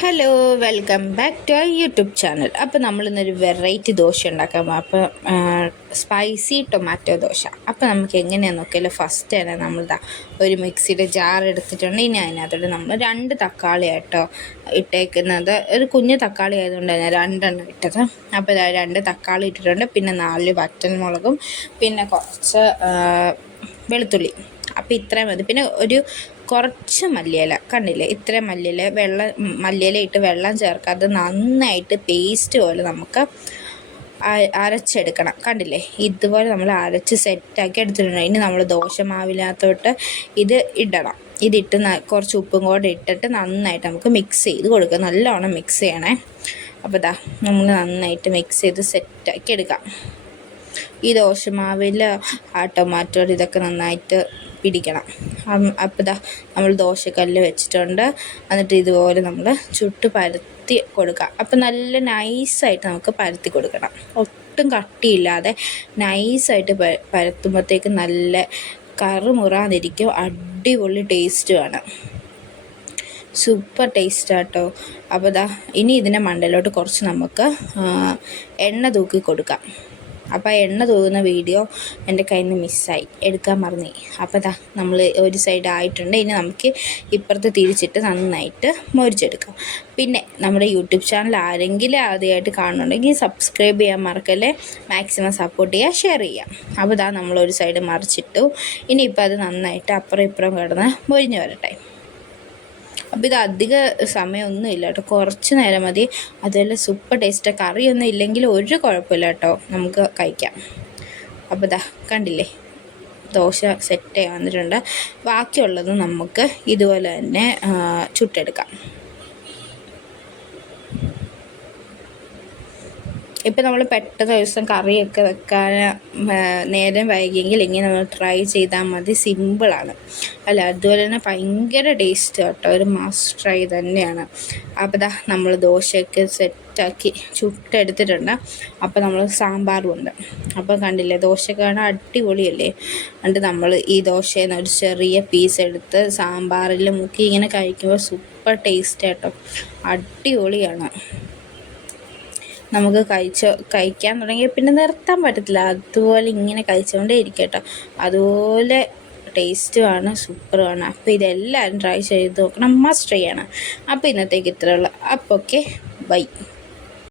Hello welcome back to I YouTube channel അപ്പോൾ നമ്മളിന്നൊരു variety dosa ഉണ്ടാക്കാം. അപ്പോൾ സ്പൈസി ടൊമാറ്റോ ദോശ. അപ്പോൾ നമുക്ക് എങ്ങനെയാണെന്ന് നോക്കിയാൽ ഫസ്റ്റ് തന്നെ നമ്മളിതാ ഒരു മിക്സിയുടെ ജാർ എടുത്തിട്ടുണ്ട്. ഇനി അതിനകത്തോട്ട് നമ്മൾ രണ്ട് തക്കാളി ആട്ടോ ഇട്ടേക്കുന്നത്. ഒരു കുഞ്ഞ് തക്കാളി ആയതുകൊണ്ട് തന്നെ രണ്ടെണ്ണം ഇട്ടത്. അപ്പോൾ ഇതാ രണ്ട് തക്കാളി ഇട്ടിട്ടുണ്ട്. പിന്നെ നാല് വറ്റൽമുളകും. പിന്നെ കുറച്ച് വെളുത്തുള്ളി. അപ്പോൾ ഇത്രയും മതി. പിന്നെ ഒരു കുറച്ച് മല്ലിയില കണ്ടില്ലേ? ഇത്രയും മല്ലിയില വെള്ളം മല്ലിയില ഇട്ട് വെള്ളം ചേർക്കാതെ നന്നായിട്ട് പേസ്റ്റ് പോലെ നമുക്ക് അരച്ചെടുക്കണം. കണ്ടില്ലേ? ഇതുപോലെ നമ്മൾ അരച്ച് സെറ്റാക്കി എടുത്തിട്ടുണ്ട്. ഇനി നമ്മൾ ദോശമാവിനകത്തോട്ട് ഇത് ഇടണം. ഇതിട്ട് കുറച്ച് ഉപ്പും കൂടെ ഇട്ടിട്ട് നന്നായിട്ട് നമുക്ക് മിക്സ് ചെയ്ത് കൊടുക്കുക. നല്ലോണം മിക്സ് ചെയ്യണേ. അപ്പോൾ ഇതാ നമ്മൾ നന്നായിട്ട് മിക്സ് ചെയ്ത് സെറ്റാക്കി എടുക്കാം. ഈ ദോശമാവിൽ ആ ടൊമാറ്റോ ഇതൊക്കെ നന്നായിട്ട് പിടിക്കണം. അപ്പോൾ ഇതാ നമ്മൾ ദോശക്കല്ല് വെച്ചിട്ടുണ്ട്. എന്നിട്ട് ഇതുപോലെ നമ്മൾ ചുട്ട് പരത്തി കൊടുക്കുക അപ്പോൾ നല്ല നൈസായിട്ട് നമുക്ക് പരത്തി കൊടുക്കണം. ഒട്ടും കട്ടിയില്ലാതെ നൈസായിട്ട് പരത്തുമ്പോഴത്തേക്ക് നല്ല കറുമുറാന്നിരിക്കും അടിപൊളി ടേസ്റ്റുമാണ് സൂപ്പർ ടേസ്റ്റാട്ടോ അപ്പോൾ ഇതാ ഇനി ഇതിന്റെ മണ്ടയിലോട്ട് കുറച്ച് നമുക്ക് എണ്ണ തൂക്കി കൊടുക്കാം. അപ്പോൾ ആ എണ്ണ തൂകുന്ന വീഡിയോ എന്റെ കയ്യിൽ നിന്ന് മിസ്സായി. എടുക്കാൻ മറന്നു. അപ്പോൾ ഇതാ നമ്മൾ ഒരു സൈഡ് ആയിട്ടുണ്ട്. ഇനി നമുക്ക് ഇപ്പുറത്ത് തിരിച്ചിട്ട് നന്നായിട്ട് മൊരിച്ചെടുക്കാം. പിന്നെ നമ്മുടെ യൂട്യൂബ് ചാനൽ ആരെങ്കിലും ആദ്യമായിട്ട് കാണുന്നുണ്ടെങ്കിൽ സബ്സ്ക്രൈബ് ചെയ്യാൻ മറക്കല്ലേ? മാക്സിമം സപ്പോർട്ട് ചെയ്യുക ഷെയർ ചെയ്യാം. അപ്പോൾ ഇതാ നമ്മളൊരു സൈഡ് മറിച്ചിട്ടു. ഇനിയിപ്പോൾ അത് നന്നായിട്ട് അപ്പുറം ഇപ്പുറം കിടന്ന് മൊരിഞ്ഞ് വരട്ടെ. അപ്പോൾ ഇത് അധിക സമയമൊന്നും ഇല്ല കേട്ടോ. കുറച്ച് നേരം മതി. അതുപോലെ സൂപ്പർ ടേസ്റ്റ് കറിയൊന്നും ഇല്ലെങ്കിൽ ഒരു കുഴപ്പമില്ല കേട്ടോ. നമുക്ക് കഴിക്കാം. അപ്പോൾ ഇതാ കണ്ടില്ലേ? ദോശ സെറ്റ് വന്നിട്ടുണ്ട്. ബാക്കിയുള്ളത് നമുക്ക് ഇതുപോലെ തന്നെ ചുട്ടെടുക്കാം. ഇപ്പം നമ്മൾ പെട്ടെന്ന് ഒരു ദിവസം കറിയൊക്കെ വെക്കാൻ നേരം വൈകിയെങ്കിൽ ഇങ്ങനെ നമ്മൾ ട്രൈ ചെയ്താൽ മതി. സിമ്പിളാണ് അല്ല അതുപോലെ തന്നെ ഭയങ്കര ടേസ്റ്റ് കേട്ടോ. ഒരു മാസ്റ്റ് ട്രൈ തന്നെയാണ്. അപ്പോൾ ദാ നമ്മൾ ദോശയൊക്കെ സെറ്റാക്കി ചുട്ടെടുത്തിട്ടുണ്ട്. അപ്പോൾ നമ്മൾ സാമ്പാറും ഉണ്ട്. അപ്പോൾ കണ്ടില്ലേ ദോശയൊക്കെ കാണാൻ അടിപൊളിയല്ലേ? എന്നിട്ട് നമ്മൾ ഈ ദോശയിൽ നിന്ന് ഒരു ചെറിയ പീസ് എടുത്ത് സാമ്പാറിൽ മുക്കി ഇങ്ങനെ കഴിക്കുമ്പോൾ സൂപ്പർ ടേസ്റ്റ് കേട്ടോ. അടിപൊളിയാണ്. നമുക്ക് കഴിച്ചോ കഴിക്കാൻ തുടങ്ങിയ പിന്നെ നിർത്താൻ പറ്റത്തില്ല. അതുപോലെ ഇങ്ങനെ കഴിച്ചുകൊണ്ടേ ഇരിക്കും കേട്ടോ അതുപോലെ ടേസ്റ്റുമാണ് സൂപ്പറുമാണ് അപ്പോൾ ഇതെല്ലാവരും ട്രൈ ചെയ്ത് നോക്കണം. മസ്റ്റ് ട്രൈ ആണ്. അപ്പോൾ ഇന്നത്തേക്ക് ഇത്രയുള്ളൂ അപ്പോൾ ഓക്കെ ബൈ